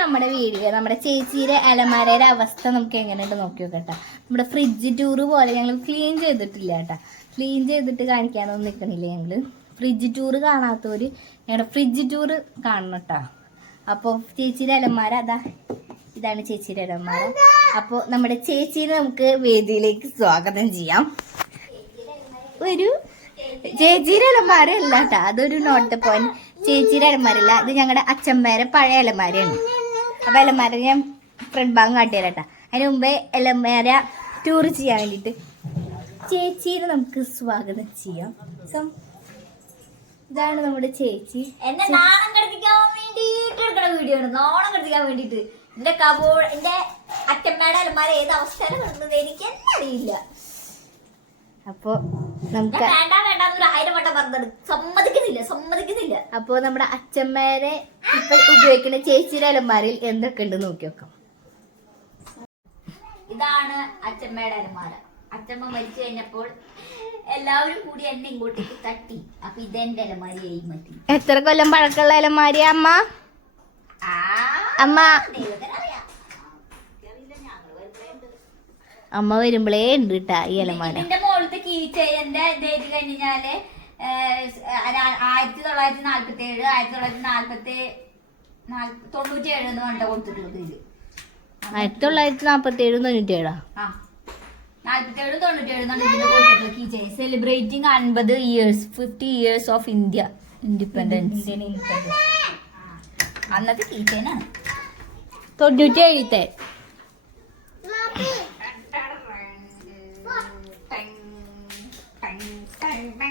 നമ്മുടെ വീഡിയോ നമ്മുടെ ചേച്ചിയുടെ അലമാരയുടെ അവസ്ഥ നമുക്ക് എങ്ങനെയുണ്ട് നോക്കി നോക്കട്ടെ. നമ്മുടെ ഫ്രിഡ്ജ് ടൂറ് പോലെ ഞങ്ങൾ ക്ലീൻ ചെയ്തിട്ടില്ല കേട്ടോ. ക്ലീൻ ചെയ്തിട്ട് കാണിക്കാനൊന്നും നിൽക്കണില്ല ഞങ്ങൾ ഫ്രിഡ്ജ് ടൂറ് കാണാത്തവര് ഞങ്ങളുടെ ഫ്രിഡ്ജ് ടൂറ് കാണണം കേട്ടോ. അപ്പോൾ ചേച്ചിയുടെ അലമാര അതാ. ഇതാണ് ചേച്ചിയുടെ അലമാര. അപ്പോൾ നമ്മുടെ ചേച്ചിയെ നമുക്ക് വേദിയിലേക്ക് സ്വാഗതം ചെയ്യാം. ഒരു ചേച്ചിയുടെ അലമാര അല്ല കേട്ടോ. അതൊരു നോട്ട് പോയിന്റ് ചേച്ചിയുടെ അലമാരല്ല ഇത് ഞങ്ങളുടെ അച്ഛന്മാരെ പഴയ അലമാരയാണ്. അപ്പൊ അലമാര ഞാൻ ഫ്രണ്ട് ഭാഗം കാട്ടിയാലട്ടാ. കേട്ടോ അതിന് മുമ്പേ അലമാര ടൂർ ചെയ്യാൻ വേണ്ടിയിട്ട് ചേച്ചീനെ നമുക്ക് സ്വാഗതം ചെയ്യാം. സോ ഇതാണ് നമ്മുടെ ചേച്ചി. എന്നെ നാണം കെടുപ്പിക്കാൻ വേണ്ടിട്ട് എടുക്കുന്ന വീഡിയോ ആണ്. നാണം കെടുപ്പിക്കാൻ വേണ്ടിട്ട് എന്റെ കബോ എന്റെ അച്ഛമ്മയുടെ അലമാര ഏത് അവസ്ഥയിലാണ് കിടന്നത് എനിക്ക് എന്നെ അറിയില്ല. അപ്പോ നമുക്ക് വേണ്ട വേണ്ട എന്നൊരു ആയിരം വട്ടം പറഞ്ഞത് സമ്മതിക്കുന്നില്ല സമ്മതിക്കുന്നില്ല. അപ്പോ നമ്മുടെ അച്ഛന്മാരെ ഇപ്പൊ ഉപയോഗിക്കുന്ന ചേച്ചിയുടെ അലമാരയിൽ എന്തൊക്കെ ഉണ്ട് നോക്കി നോക്കാം. ഇതാണ് അച്ഛമ്മയുടെ അലമാര. അച്ഛമ്മ മരിച്ചു കഴിഞ്ഞപ്പോൾ എല്ലാവരും കൂടി എന്നെ ഇങ്ങോട്ടേക്ക് തട്ടി. അപ്പൊ ഇതെന്റെ അലമാരയായി മാറ്റി. എത്ര കൊല്ലം പഴക്കമുള്ള അലമാരി അമ്മ? അമ്മ. അമ്മ വരുമ്പോഴേ ഉണ്ട് കേട്ടാ ഈ അലമാര. ഇതിന്റെ മുകളിലത്തെ കീ ചെയിന്റെ ഡേറ്റ് കഴിഞ്ഞാൽ ആയിരത്തി തൊള്ളായിരത്തി നാല്പത്തി ഏഴ് ആയിരത്തി തൊള്ളായിരത്തി നാല്പത്തി തൊണ്ണൂറ്റി ഏഴ് എന്ന് കൊടുത്തിട്ടുള്ളത് ഇതിൽ ആയിരത്തി തൊള്ളായിരത്തി നാപ്പത്തി ഏഴ് തൊണ്ണൂറ്റി ഏഴാ കീ ചെയിൻ സെലിബ്രേറ്റിംഗ് അൻപത് years fifty years of India independence അന്നത്തെ കീ ചെയിനാണ് തൊണ്ണൂറ്റി ഏഴത്തെ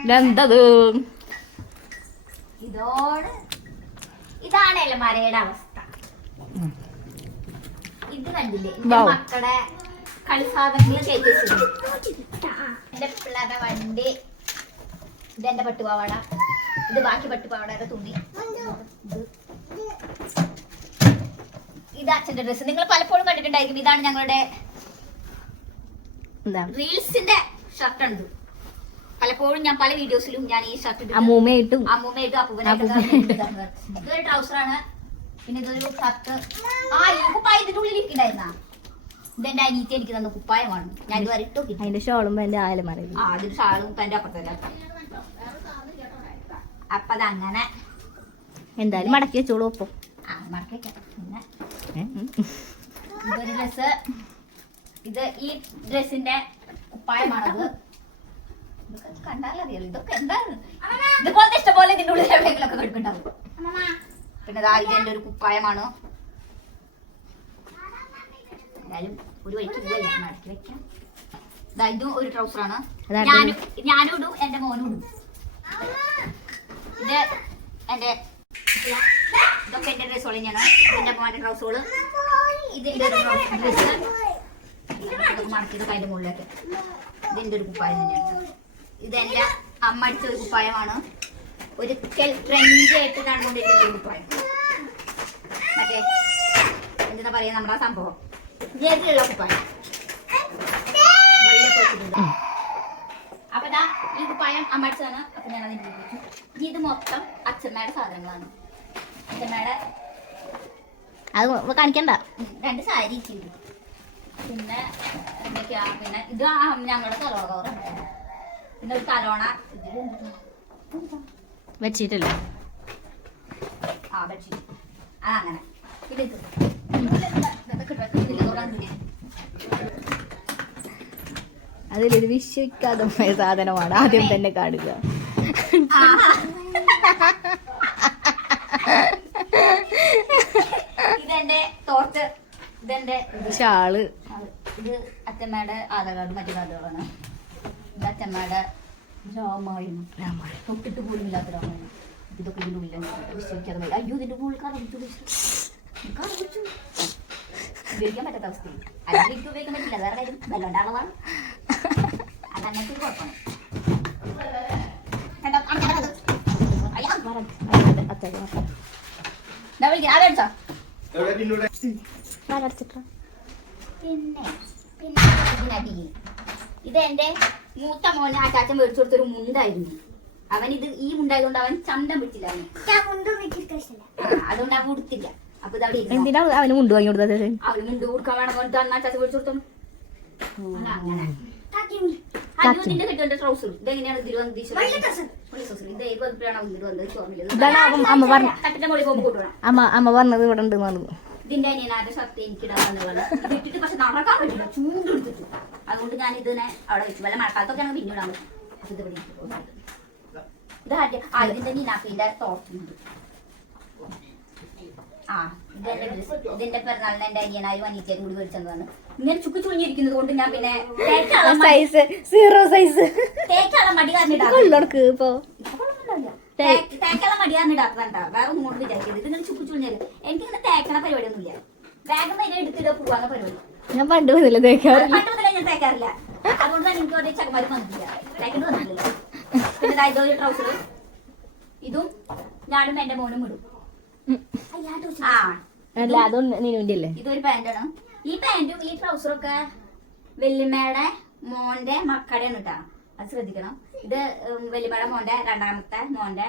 ഇതെന്തത്? ഇതോട് ഇതാണ് മരയുടെ അവസ്ഥ. ഇത് കണ്ടില്ലേ? മക്കളെ കളിസാധനങ്ങൾ എന്റെ പിള്ളേരുടെ വണ്ടി ഇതെന്റെ പട്ടുപാവാട ഇത് ബാക്കി പട്ടുപാവാടയുടെ തുണി. ഇത് ഇത് അച്ഛന്റെ ഡ്രസ്സ് നിങ്ങൾ പലപ്പോഴും കണ്ടിട്ടുണ്ടായിരിക്കും ഇതാണ് ഞങ്ങളുടെ റീൽസിന്റെ ഷർട്ടാണിത് പലപ്പോഴും ഞാൻ പല വീഡിയോസിലും ഞാൻ ഈ ഷർട്ട് അമ്മൂമ്മയായിട്ടും അമ്മൂമ്മയായിട്ടും അപ്പൂപ്പനായിട്ടും. ഇതൊരു ട്രൗസറാണ് പിന്നെ ഇതൊരു ഷർട്ട് ആ ഈ കുപ്പായ ഇതിന്റെ ഉള്ളിൽ ഇരിക്കണ്ടായിരുന്ന ഇതെന്റെ അനീത്തി എനിക്ക് തന്ന കുപ്പായമാണ് ഞാൻ ഇതുവരെ ഇട്ടു അതിന്റെ ഷോളും എന്റെ അലമാരയിൽ ആ അതൊരു ഷാളും എന്റെ അപ്പുറത്തല്ല അപ്പൊ അതങ്ങനെ എന്തായാലും മടക്കി വെച്ചോളൂ ഒപ്പം. ആ മടക്കി വെക്കാം. പിന്നെ ഏ, ഉം. ഇതൊരു ഡ്രസ് ഇത് ഈ ഡ്രസ്സിന്റെ കുപ്പായമാണത്. ഇതൊക്കെ കണ്ടാലറിയാലോ ഇതൊക്കെ എന്താണ് ഇതുപോലത്തെ ഇഷ്ടംപോലെ ഇതിന്റെ ഉള്ളിൽ എവിടെയെങ്കിലൊക്കെ കിടക്കുന്നുണ്ടാവും. പിന്നെ ദാ ഇത് എന്റെ ഒരു കുപ്പായമാണ്? എന്തായാലും ഒരു വഴിക്ക് മടക്കി വെക്കാം. ഇതും ഒരു ട്രൗസറാണ്. ഞാനും ഞാനും ഇടും എന്റെ മോനും ഇടും. ഇത് എന്റെ ഇതൊക്കെ എന്റെ ഡ്രസ്സുകൾ തന്നെയാണ്. എന്റെ മോന്റെ ട്രൗസുകൾ ഇതിന്റെ ഒരു ഡ്രസ്സ് മടക്കിയത് അതിന്റെ മുകളിലേക്ക്. ഇതിന്റെ ഒരു കുപ്പായം തന്നെയാണ്. ഇത് എന്റെ അമ്മ അടിച്ച ഒരു കുപ്പായമാണ്. ഒരിക്കൽ ട്രെൻഡ് ആയിട്ട് കണ്ടുകൊണ്ടിരിക്കുന്ന ഒരു കുപ്പായം. മറ്റേ എന്താ പറയാ നമ്മുടെ സംഭവം. ജെല്ലുള്ള കുപ്പായം. അപ്പൊ ഇതാ ഈ കുപ്പായം അമ്മ അടിച്ചതാണ്. അപ്പൊ ഞാൻ അതിന് ഇനി ഇത് മൊത്തം അച്ഛമ്മയുടെ സാധനങ്ങളാണ്. അച്ഛമ്മയുടെ അത് കാണിക്കണ്ട. രണ്ട് സാരി പിന്നെ എന്തൊക്കെയാ? പിന്നെ ഇത് ഞങ്ങളുടെ തലോണ കവറാണ് പിന്നെ ഒരു തലോണ വെച്ചിട്ടില്ല. ആ ബെഡ്ഷീറ്റ് ആ അങ്ങനെ പിന്നെ ഇത്. അതിലൊരു വിശ്വസിക്കാതെ സാധനമാണ് ആദ്യം തന്നെ കാണുക. ഇതെന്റെ തോർത്ത്. ഇതെന്റെ ഇത്. ഷാൾ. ഇത് അച്ഛമ്മയുടെ ആധാർ കാർഡ് മറ്റു കാർഡുകളാണ്. അച്ഛമ്മയുടെ രാമായണം രാമായണം. തൊട്ടിട്ട് പോലും ഇല്ലാത്ത രാമായണം ഇതൊക്കെ ഇതിന്റെ ഉള്ളിലാണ് വിശ്വസിക്കാതെ പോയി. അയ്യോ ഇതിന്റെ ഉള്ളിൽ കറ പിടിച്ചു ഉപയോഗിക്കാൻ പറ്റാത്ത അവസ്ഥയിൽ അല്ലെങ്കിൽ എനിക്ക് ഉപയോഗിക്കാൻ പറ്റില്ല. വേറെ കാര്യം. വെള്ളയുടെ അളവാണ് കുഴപ്പമാണ്. അത്. അടിച്ചോ? പിന്നെ പിന്നെ ഇതിനടി. ഇത് എന്റെ മൂത്ത മോനെ ആ ചാച്ചൻ മേടിച്ചു കൊടുത്തൊരു മുണ്ടായിരുന്നു. അവൻ ഇത് ഈ മുണ്ടായതുകൊണ്ട് അവൻ ചന്തം അവന്. ആ, അതുകൊണ്ട് അവൻ ഉടുത്തില്ല. അപ്പൊ അവിടെ ഇരുന്നോ. എന്തിനാ അവന് മുണ്ട് വാങ്ങി കൊടുത്തത് അവന് മുണ്ട് കൊടുക്കാൻ വേണം. കൊണ്ട് അന്നാ ചാച്ച മേടിച്ചു കൊടുത്തു അല്ല, അങ്ങനെ. അജുവിന്റെ കെട്ടിന്റെ ട്രൗസർ ഇതെങ്ങനെയാണ് ഇതിൽ വന്ന് ഉദ്ദേശിച്ചത്? വെള്ള trouser. ഇത് ഏത് വലുപ്പത്തിലാണ് ഇതിൽ വന്നത്? എനിക്ക് ഇതാണ് അമ്മ- അമ്മ പറഞ്ഞ തട്ടിന്റെ മുകളിൽ പോകുമ്പോൾ കൊണ്ടുപോകണം. അമ്മ അമ്മ പറഞ്ഞത് ഇവിടെ ഉണ്ട് പറഞ്ഞു. ഇതിന്റെ അനിയനാരുടെ ഷർട്ട് എനിക്കിടാന്ന് പറഞ്ഞു. ഇത് ഇട്ടിട്ട് പക്ഷെ നടക്കാൻ പറ്റില്ല. ചൂട് എടുത്തിട്ട് അതുകൊണ്ട് ഞാൻ ഇതിനെ അവിടെ വെച്ചു. വല്ല മഴക്കാലത്തൊക്കെ ഞങ്ങൾ പിന്നിടാൻ പറ്റും. ഇത് ഇവിടെ. ഇത് ആദ്യം ആ ഇതിന്റെ നിനാഫിന്റെ തോർത്തുണ്ട് ആ ഇതെന്റെ ഡ്രസ് ഇതിന്റെ പിറന്നാളിന് എന്റെ അനിയനായും അനീറ്റയും കൂടി മേടിച്ചതാണ് ഇങ്ങനെ ചുക്ക് ചുളിഞ്ഞിരിക്കുന്നത് കൊണ്ട് ഞാൻ പിന്നെ സൈസ് സീറോ സൈസ് തേക്കാളെ മടി കാരണം ഇപ്പൊ കൊള്ളടക്ക് തേക്കല മടിയാന്ന് ഇടാത്തതാ വേറെ ഒന്നും കൊണ്ട് വിചാരിക്കരുത്. ഇതിങ്ങനെ ചുക്ക് എനിക്ക് എനിക്കിങ്ങനെ തേക്കണ പരിപാടിയൊന്നുമില്ല. വേഗം വരെ എടുത്തിട്ട് പോവാന്ന പരിപാടി. ഞാൻ പണ്ട് മുതലേ തേക്കാറില്ല. പണ്ട് മുതലേ ഞാൻ തേക്കാറില്ല. അതുകൊണ്ട് തന്നെ എനിക്ക് പറഞ്ഞ ചക്കമാര് വന്നിട്ടില്ല തേക്കേണ്ടി വന്നിട്ടില്ല. പിന്നെ ദാ ട്രൗസർ ഇതും ഞാനും എന്റെ മോനും ഇടും. ആ അല്ല അതൊന്നും നീനുവിന്റെ അല്ലേ ഇതൊരു പാന്റാണ് ഈ പാന്റും ഈ ട്രൗസറും ഒക്കെ വെല്ലുമ്മയുടെ മോന്റെ മക്കടെയാണ് കേട്ടാ അത് ശ്രദ്ധിക്കണം. ഇത് വലിയ വല്യമ്മയുടെ മോന്റെ രണ്ടാമത്തെ മോന്റെ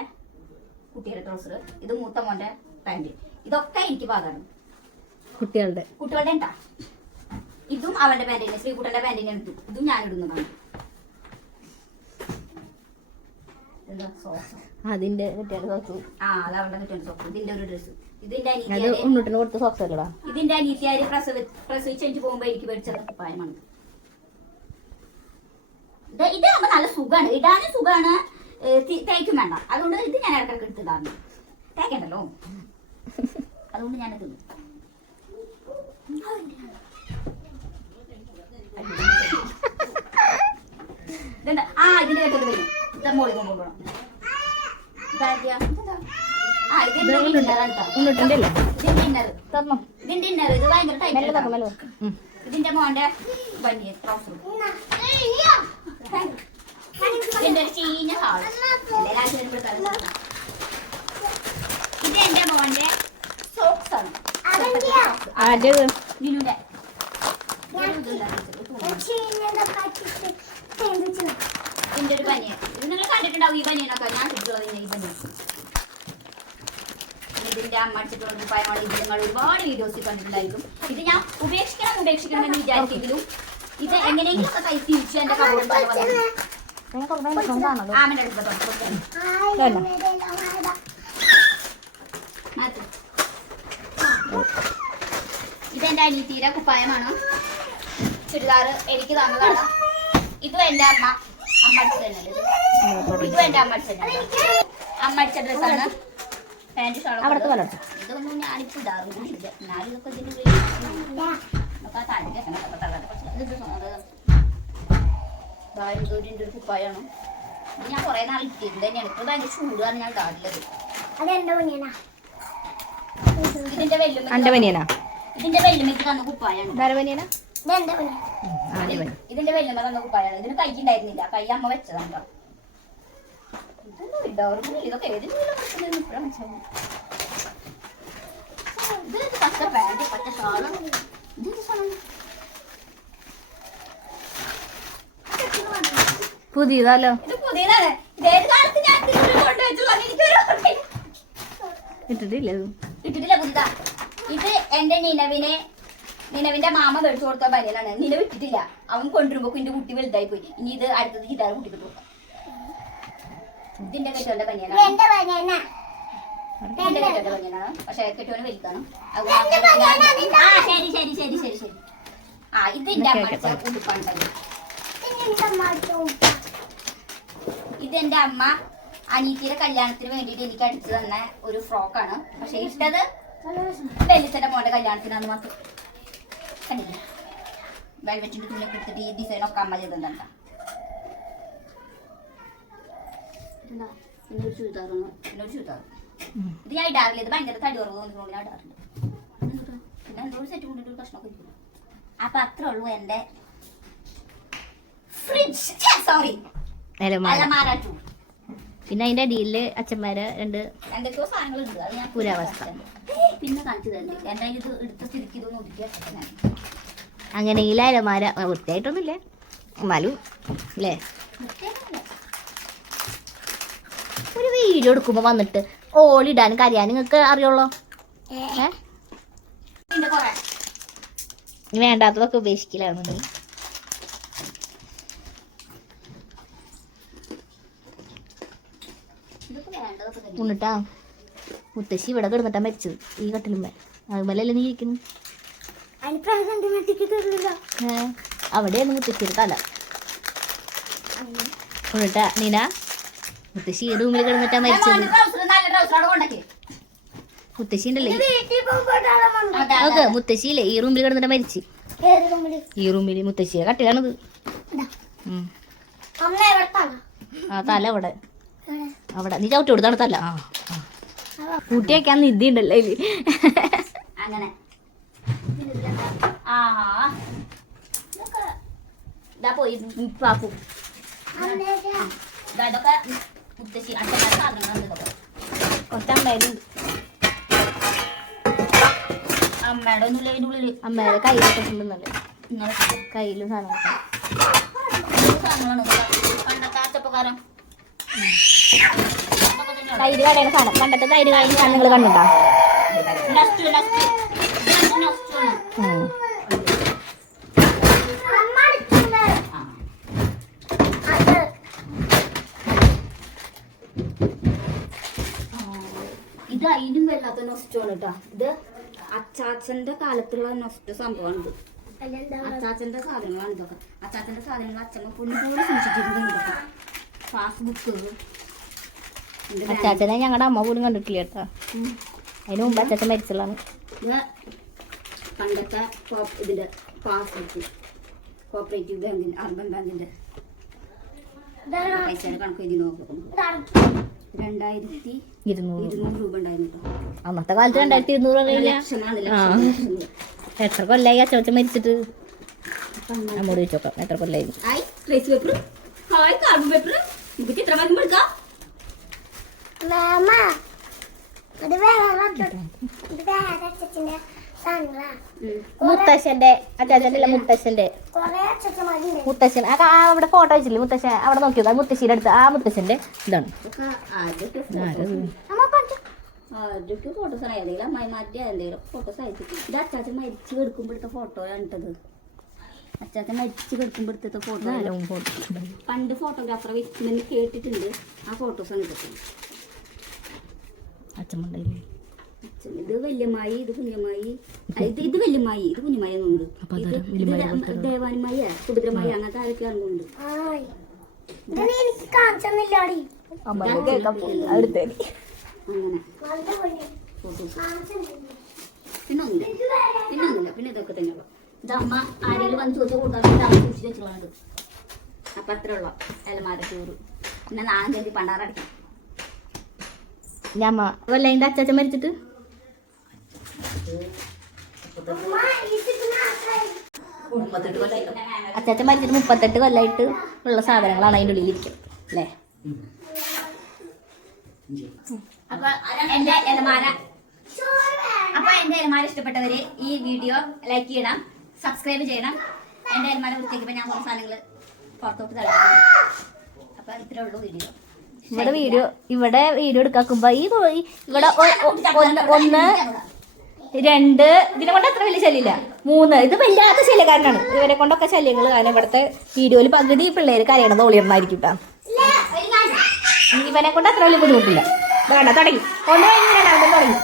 കുട്ടിയുടെ ട്രൗസർ ഇത് മൂത്ത മോന്റെ പാന്റ് ഇതൊക്കെ എനിക്ക് പാകാണ് കുട്ടികളുടെ. കുട്ടികളുടെ ഉണ്ടാ ഇതും അവന്റെ തന്നെ. ശ്രീകുട്ടന്റെ പാന്റിന് തന്നെ ഇതും ഞാൻ ഇടുന്നതാണ്. അതിന്റെ സോക്സ് ആ അത് അവന്റെ കുട്ടിയുടെ സോക്സ് ഇതിന്റെ ഒരു ഡ്രസ്സ് ഇതിന്റെ പ്രസവ പ്രസവിച്ച് എനിക്ക് പോകുമ്പോ എനിക്ക് മേടിച്ചത് കുപ്പായമാണ് ഇത് സുഖാണ് ഇടാനും സുഖാണ് തേക്കും വേണ്ട. അതുകൊണ്ട് ഇത് ഞാൻ ഇടയ്ക്കൊക്കെ എടുത്തിടാറുണ്ട് തേക്കണ്ടല്ലോ? അതുകൊണ്ട് ഞാൻ ഇതുണ്ട്. ആ ഇതിന്റെ കേട്ടത് വരും. ഇത് കൊണ്ടുപോകണം ഇത്. ഉം. ഇതിന്റെ മോന്റെ ബനിയൻ ട്രൗസർ ഇതിന്റെ ചീഞ്ഞ ഇത് എന്റെ മോന്റെ സോക്സ് ആണ് മിനുന്റെ ഇതിന്റെ ഒരു ബനിയൻ ഇത് നിങ്ങൾ കണ്ടിട്ടുണ്ടാവും ഈ ബനിയനൊക്കെ ഞാൻ കിട്ടുള്ളത് ഈ ബനിയൻ ഇതിന്റെ അമ്മ അടിച്ചിട്ടുള്ള കുപ്പായമാണ് ഇത് ഒരുപാട് വീഡിയോസ് കണ്ടിട്ടുണ്ടായിരിക്കും ഇത് ഞാൻ ഉപേക്ഷിക്കണം ഉപേക്ഷിക്കണം എന്ന് വിചാരിച്ചെങ്കിലും ഇത് എങ്ങനെയെങ്കിലും ഒക്കെ കൈ തിരിച്ചു എന്റെ കബോർഡ് കുറേ ഭക്ഷണം കാണുന്നത് ആമന്റെ അടുത്ത് കൊടുക്കാം മാറ്റ്. ഇതെന്റെ അനിയത്തിയുടെ കുപ്പായമാണ്? ചുരിദാർ എനിക്ക് തന്നതാണ്? ഇതും എന്റെ അമ്മ അമ്മ അടിച്ചു തന്നെ ഇതും എന്റെ അമ്മ അടിച്ചു തന്നെ അമ്മ അടിച്ച ഡ്രസ്സാണ് പാന്റ് അവിടുത്തെ ഷോളൊക്കെ വലട്ടെ ഇതൊന്നും ഞാനിപ്പോ ഇടാറില്ല എന്നാലും ഇതൊക്കെ ഇതിന് ഉള്ളിൽ നമുക്ക് ആ താഴെ വെക്കണം. അപ്പൊ തള്ളാതെ കുറച്ച് ഇത് ഇത് അത് ദാ ഒരു കുപ്പായാണ്. ഞാൻ കുറെ നാൾ ഇട്ടിട്ടുണ്ട് തന്നെയാണ്. ഇപ്പൊ ഭയങ്കര ചൂടാണ് ഞാൻ ഇടാറുള്ളത് ഇതിന്റെ പനിയനാ ഇതിന്റെ വെല്ലുമ്മക്ക് തന്ന കുപ്പായാണ്. ഇതിന്റെ വെല്ലുമ്മ തന്ന കുപ്പായാണ്. ഇതിന് കൈ ഉണ്ടായിരുന്നില്ല കൈ അമ്മ വെച്ചതാണ് കേട്ടോ. ഇതൊക്കെ ഇതെന്ത് പച്ച പാന്റ് പച്ച ഷാൾ ഇതൊരു സാധനം പുതിയതാലോ ഇത് പുതിയതാണ് ഇത് ഏത് കാലത്ത് ഞാൻ ഇതിനുള്ളിൽ കൊണ്ടുവച്ചുള്ളത് എനിക്കൊരു ഓർമ്മയില്ല. ഇട്ടിട്ടില്ല ഇത്? ഇട്ടിട്ടില്ല പുതിയതാ. ഇത് എന്റെ നിലവിനെ നിലവിന്റെ മാമ മേടിച്ചു കൊടുത്ത ബനിയനാണ് നിലവ് ഇട്ടിട്ടില്ല. അവൻ കൊണ്ടുവരുമ്പോ എന്റെ കുട്ടി വലുതായി പോയി. ഇനി ഇത് അടുത്തത് ഇതാണ് കുട്ടിക്ക് കിട്ടും ഇതിന്റെ കെട്ടോന്റെ പനിയാണ് പക്ഷെ കെട്ടുവന് വലിക്കാണ്. ആ ശരി ശരി ശരി ശരി ശരി. ആ ഇത് എന്റെ അമ്മ ഉടുപ്പാണ്. ഇത് എന്റെ അമ്മ അനീത്തിയുടെ കല്യാണത്തിന് വേണ്ടിയിട്ട് എനിക്ക് അടിച്ചു തന്ന ഒരു ഫ്രോക്കാണ്. പക്ഷെ ഇട്ടത് വെല്ലിച്ചന്റെ മോന്റെ കല്യാണത്തിനാന്ന് മാത്രം കണ്ടില്ലേ വെൽവെറ്റിന്റെ തുണിയൊക്കെ എടുത്തിട്ട് ഈ ഡിസൈൻ ഒക്കെ അമ്മ ചെയ്തിട്ടുണ്ട. പിന്നെ ഒരു ചുരിദാറാണ് പിന്നെ ഒരു ചുരിദാർ. ഇത് ഞാൻ ഇടാറില്ല ഇത് ഭയങ്കര തടി കുറവ് തോന്നിക്കൊണ്ട് ഞാൻ പിന്നെന്തുട്ടാ? പിന്നെ എന്തോ ഒരു സെറ്റ് കൊണ്ടിട്ട് ഒരു കഷ്ണമൊക്കെ ഇരിക്കുന്നു. അപ്പൊ അത്രേ ഉള്ളൂ എന്റെ ഫ്രിഡ്ജ് സോറി അലമാര. പിന്നെ അതിന്റെ അടിയിൽ അച്ഛന്മാരെ രണ്ട് പുരാവസ്ഥ. പിന്നെ കാണിച്ചു അങ്ങനെ ഈ അലമാര വൃത്തിയായിട്ടൊന്നുമില്ല. എന്നാലും അല്ലേ. ഒരു വീഡിയോ എടുക്കുമ്പോ വന്നിട്ട് ഓളിടാനും കരയാനും നിങ്ങൾക്ക് അറിയുള്ളോ? ഏ വേണ്ടാത്തതൊക്കെ ഉപേക്ഷിക്കലാണ് നീ ഇതൊക്കെ വേണ്ടതൊക്കെ തന്നെ ഉണ്ണിട്ടാ മുത്തശ്ശി ഇവിടെ കിടന്നിട്ടാ മരിച്ചത് ഈ കട്ടിലുമ്മ അതുപോലെയല്ലേ നീ ഇരിക്കുന്നു? അവിടെയാണ് മുത്തശ്ശിയുടെ തല. ഉണ്ണിട്ടാ നീന മുത്തശ്ശി ഈ റൂമിൽ കിടന്നിട്ടാ മരിച്ചത്. മുത്തശ്ശി ഉണ്ടല്ലേ? ഓക്കെ മുത്തശ്ശിയില്ലേ ഈ റൂമിൽ കിടന്നിട്ടാ മരിച്ചു. ഈ റൂമിൽ മുത്തശ്ശിയെ കട്ടിലാണിത്. ആ തല അവിടെ. അവിടെ. നീ ചവിട്ടി കൊടുത്താണ് തല ആ ആ. കൂട്ടി വയ്ക്കാൻ നിധി ഉണ്ടല്ലോ ഇതിൽ അങ്ങനെ. പോയി. പാപ്പു ഇതൊക്കെ മുത്തശ്ശി സാധനങ്ങളാണ് ഇതൊക്കെ അമ്മയുടെ ഒന്നുമില്ല അതിന്റെ ഉള്ളിൽ അമ്മയുടെ കയ്യിലൊക്കെ ഉണ്ടെന്നുണ്ട് കയ്യിലും സാധനങ്ങളൊക്കെ. സാധനങ്ങളാണ്. പണ്ടത്തെ ആച്ചപ്പക്കാരം തൈര് കടയുടെ സാധനം. പണ്ടത്തെ തൈര് കടയുടെ നെക്സ്റ്റ് നെക്സ്റ്റ് ഉം. ഇത് അതിലും വല്ലാത്ത നൊസ്റ്റോണ് കേട്ടോ ഇത് അച്ചാച്ചന്റെ കാലത്തുള്ള നൊസ്റ്റ സംഭവമാണ് ഇത് അച്ചാച്ചന്റെ സാധനങ്ങളാണ് ഇതൊക്കെ. അച്ചാച്ചന്റെ സാധനങ്ങൾ അച്ഛമ്മ പുല്ലുപോലെ സൂക്ഷിച്ചിട്ടുണ്ട് അച്ചാച്ചനെ ഞങ്ങളുടെ അമ്മ പോലും കണ്ടിട്ടില്ല കേട്ടോ. അതിന് മുമ്പ് അച്ചാച്ചൻ മരിച്ചതാണ്. പണ്ടത്തെ ഇതിന്റെ പാസ്ബുക്ക് കോപ്പറേറ്റീവ് ബാങ്കിന്റെ അർബൻ ബാങ്കിന്റെ കണക്ക് എഴുതി നോക്കുന്നു രണ്ടായിരത്തി ഇരുന്നൂറ്. രൂപ ഉണ്ടായിരുന്നു അന്നത്തെ കാലത്ത് രണ്ടായിരത്തി ഇരുന്നൂറ് എത്ര കൊല്ലായി അച്ചാച്ചൻ മരിച്ചിട്ട്? നമ്മോട് ചോദിച്ചോക്കാം എത്ര കൊല്ലായി? Hi paper hi carbon paper നമുക്ക് ചിത്രം വരയ്ക്കുമ്പോൾ എടുക്കാം മുത്തശ്ശന്റെ അച്ചാച്ചന്റെ മുത്തശ്ശന്റെ മുത്തശ്ശൻ. ആ അവിടെ ഫോട്ടോ വെച്ചില്ലേ? മുത്തശ്ശൻ അവിടെ നോക്കിയത് ആ മുത്തശ്ശിയുടെ അടുത്ത് ആ മുത്തശ്ശന്റെ ഇതാണ് ഫോട്ടോസ് ആയതെങ്കിലും അമ്മായി മാറ്റി എന്തെങ്കിലും ഫോട്ടോസ് അയച്ചു ഇത് അച്ചാച്ചൻ മരിച്ചു കൊടുക്കുമ്പോഴത്തെ ഫോട്ടോ കണ്ടത് അച്ചാച്ചൻ മരിച്ചു കിടക്കുമ്പോഴത്തെ ഫോട്ടോ ഇതാരും photo. പണ്ട് ഫോട്ടോഗ്രാഫറെ വെച്ചിട്ടുണ്ടെന്ന് കേട്ടിട്ടുണ്ട്. ആ ഫോട്ടോസ് ഉണ്ടായില്ലേ അച്ഛൻ ഇത് വല്യമായി ഇത് കുഞ്ഞമായി ഇത് ഇത് വല്യമായി ഇത് കുഞ്ഞമായി എന്നുണ്ട് ഇത് അതാരാ? ഇത് വല്യമ്മായി ദേ- കൊടുത്തത്? ദേവാനിമ്മായി സുഭദ്രമായി അങ്ങനത്തെ ആരൊക്കെ ആണെന്നുണ്ട് അങ്ങനെ. പിന്നെ ഒന്നുമില്ല. പിന്നെ ഒന്നുമില്ല. പിന്നെ ഇതൊക്കെ തന്നെയുള്ളൂ ഇത് അമ്മ ആരെങ്കിലും വന്ന് ചോദിച്ചാൽ കൊടുക്കാൻ സൂക്ഷിച്ച് വെച്ചിട്ടുള്ളത് അപ്പം അത്ര ഉള്ള അലമാര ചോറ്. പിന്നെ നാളെ കയറി പണ്ടാറടിക്കാം ഞമ്മ. കൊല്ലതിന്റെ അച്ചാച്ചൻ മരിച്ചിട്ട്? അച്ചാച്ചൻ മരിച്ചിട്ട് മുപ്പത്തെട്ട് കൊല്ലായിട്ട് ഉള്ള സാധനങ്ങളാണ് അതിന്റെ ഉള്ളിൽ ഇരിക്കും അല്ലേ? അപ്പൊ എന്റെ അലമാര അപ്പൊ എന്റെ അലമാര ഇഷ്ടപ്പെട്ടവര് ഈ വീഡിയോ ലൈക്ക് ചെയ്യണം. സബ്സ്ക്രൈബ് ചെയ്യണം. എന്റെ അലമാര വൃത്തിയാക്കുമ്പോ ഞാൻ കുറച്ച് സാധനങ്ങൾ പുറത്തോട്ട് തള്ളിക്കും അപ്പൊ ഇത്രേ ഉള്ളൂ വീഡിയോ ഇവിടെ വീഡിയോ ഇവിടെ വീഡിയോ എടുക്കാക്കുമ്പോ ഈ ഇവിടെ ഒന്ന് ഒന്ന് രണ്ട് ഇതിനെ കൊണ്ട് അത്ര വലിയ ശല്യമില്ല. മൂന്ന് ഇത് വല്ലാത്ത ശല്യക്കാരനാണ്. ഇവരെ കൊണ്ടൊക്കെ ശല്യങ്ങൾ കാരണം ഇവിടുത്തെ വീഡിയോയിൽ പകുതി പിള്ളേർ കരയണത് ഒളിയർന്നായിരിക്കും കേട്ടോ ഇവനെ കൊണ്ട് അത്ര വലിയ ബുദ്ധിമുട്ടില്ല. വേണ്ട തുടങ്ങി. ഒന്ന് കഴിഞ്ഞ് രണ്ടാമത്തെ തുടങ്ങി.